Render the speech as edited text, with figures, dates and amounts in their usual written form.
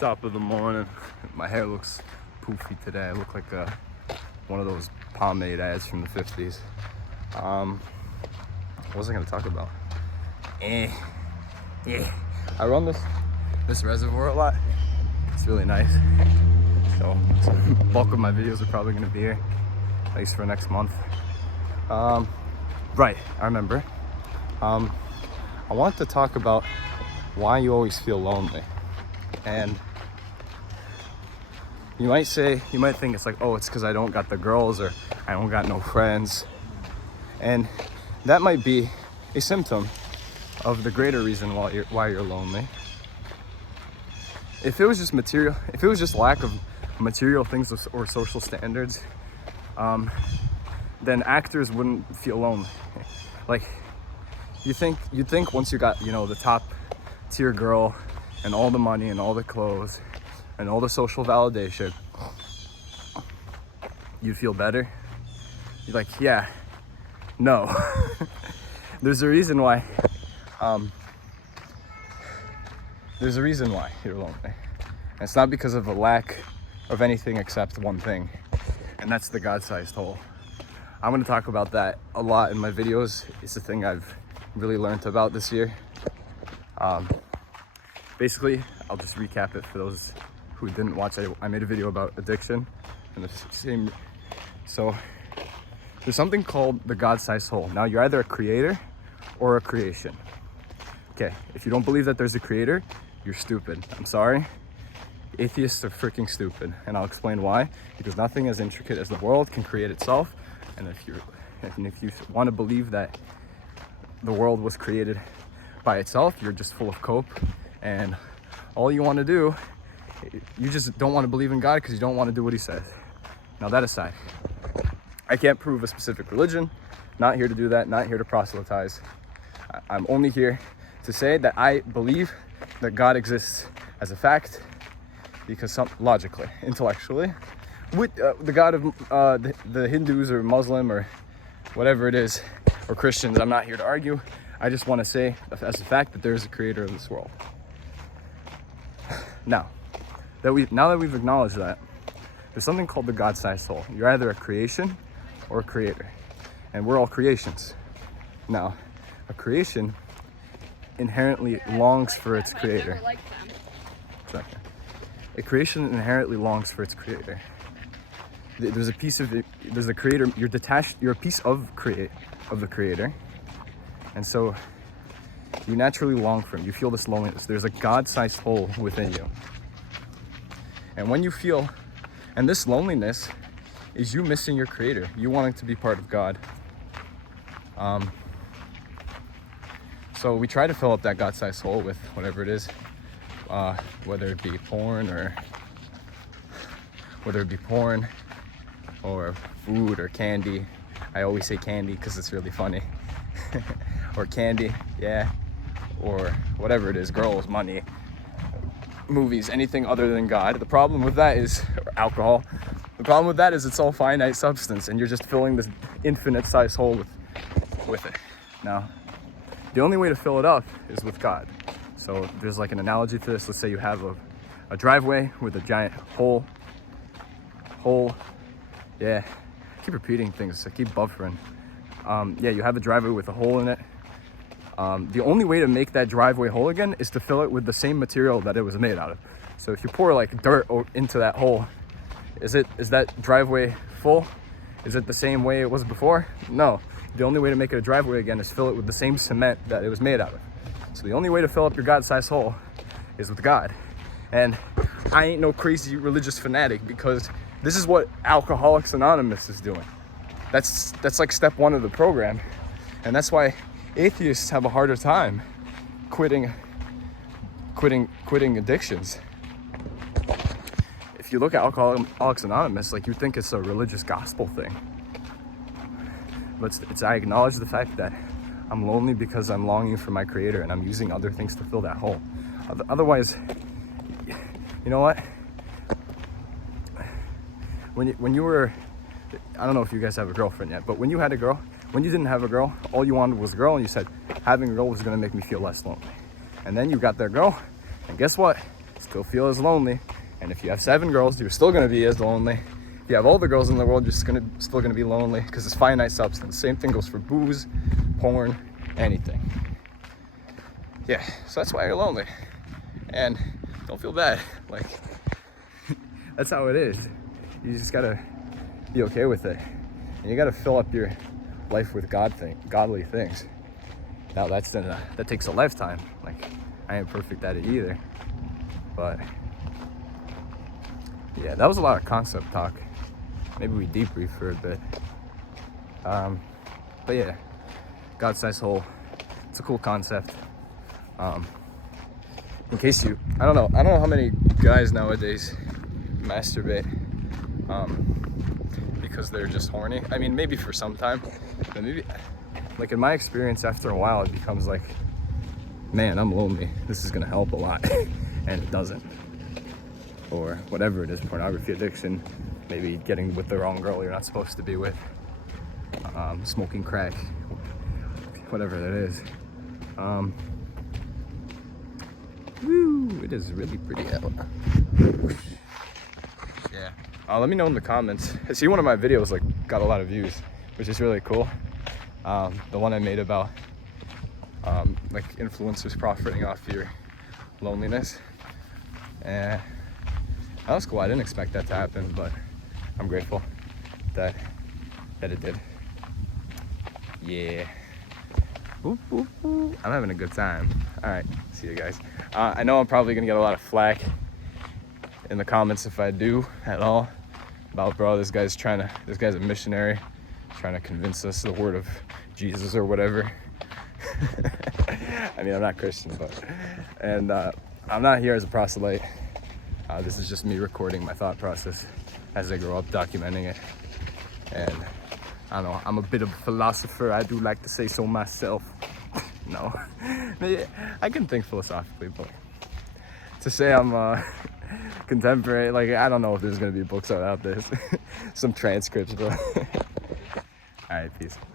Top of the morning. My hair looks poofy today. I look like one of those pomade ads from the 50s. What was I gonna talk about? Yeah. I run this reservoir a lot. It's really nice. So the bulk of my videos are probably gonna be here, at least for next month. Right, I remember. I want to talk about why you always feel lonely. And you might think it's like, oh, it's because I don't got the girls or I don't got no friends. And that might be a symptom of the greater reason why you're lonely. If it was just material, if it was just lack of material things or social standards, then actors wouldn't feel lonely. Like, you'd think once you got, the top tier girl and all the money and all the clothes and all the social validation, you'd feel better. You're like, yeah, no. There's a reason why you're lonely. And it's not because of a lack of anything except one thing, and that's the God-sized hole. I'm gonna talk about that a lot in my videos. It's the thing I've really learned about this year. Basically, I'll just recap it for those who didn't watch. I made a video about addiction and the same. So there's something called the God-sized hole. Now, you're either a creator or a creation. Okay, if you don't believe that there's a creator, you're stupid. I'm sorry. Atheists are freaking stupid, and I'll explain why. Because nothing as intricate as the world can create itself. And if you want to believe that the world was created by itself, you're just full of cope. And all you want to do, you just don't want to believe in God because you don't want to do what he says. Now, that aside, I can't prove a specific religion. Not here to do that. Not here to proselytize. I'm only here to say that I believe that God exists as a fact, because logically, intellectually, with the God of the Hindus or Muslim or whatever it is, or Christians, I'm not here to argue. I just want to say as a fact that there is a creator of this world. Now that we've acknowledged that, there's something called the God-sized hole. You're either a creation or a creator, and we're all creations. Now, a creation inherently longs for its creator. A creation inherently longs for its creator. There's the creator. You're detached. You're a piece of the creator, and so you naturally long for him. You feel this loneliness. There's a God-sized hole within you, and when you feel, and this loneliness is you missing your creator. You wanting to be part of God. So we try to fill up that God-sized hole with whatever it is, whether it be porn or food or candy. I always say candy because it's really funny. Or candy, yeah, or whatever it is, girls, money, movies, anything other than God. The problem with that is alcohol. The problem with that is it's all finite substance, and you're just filling this infinite-sized hole with it. Now, the only way to fill it up is with God. So there's like an analogy to this. Let's say you have a driveway with a giant hole. Yeah, I keep repeating things. I keep buffering. You have a driveway with a hole in it. The only way to make that driveway whole again is to fill it with the same material that it was made out of. So if you pour like dirt into that hole, is that driveway full? Is it the same way it was before? No. The only way to make it a driveway again is fill it with the same cement that it was made out of. So the only way to fill up your God-sized hole is with God. And I ain't no crazy religious fanatic, because this is what Alcoholics Anonymous is doing. That's like step one of the program. And that's why atheists have a harder time quitting addictions. If you look at Alcoholics Anonymous, like, you think it's a religious gospel thing. But I acknowledge the fact that I'm lonely because I'm longing for my creator, and I'm using other things to fill that hole. Otherwise, you know what? When you were, I don't know if you guys have a girlfriend yet, but when you didn't have a girl, all you wanted was a girl, and you said having a girl was gonna make me feel less lonely. And then you got that girl, and guess what? It's still feel as lonely. And if you have 7 girls, you're still gonna be as lonely. If you have all the girls in the world, you're still gonna be lonely, because it's finite substance. Same thing goes for booze, porn, anything. Yeah, so that's why you're lonely. And don't feel bad. Like, that's how it is. You just gotta be okay with it. And you gotta fill up your life with godly things. Now that takes a lifetime. Like, I ain't perfect at it either. But yeah, that was a lot of concept talk. Maybe we debrief for a bit. But yeah, God-sized hole. It's a cool concept. In case I don't know how many guys nowadays masturbate because they're just horny. I mean, maybe for some time, but maybe, like, in my experience, after a while, it becomes like, man, I'm lonely. This is gonna help a lot, and it doesn't. Or whatever it is, pornography addiction, maybe getting with the wrong girl you're not supposed to be with, smoking crack, whatever that is. Woo, it is really pretty out. Yeah. Let me know in the comments. I see one of my videos like got a lot of views, which is really cool. The one I made about like influencers profiting off your loneliness. And that was cool. I didn't expect that to happen, but I'm grateful that it did. Yeah. Boop, boop, boop. I'm having a good time. All right, see you guys. I know I'm probably gonna get a lot of flack in the comments if I do at all about, bro, this guy's a missionary trying to convince us the word of Jesus or whatever. I mean, I'm not Christian, and I'm not here as a proselyte. This is just me recording my thought process as I grow up, documenting it. And I don't know, I'm a bit of a philosopher. I do like to say so myself. No, maybe I can think philosophically, but to say I'm contemporary, like, I don't know if there's gonna be books out this, some transcripts, but all right, peace.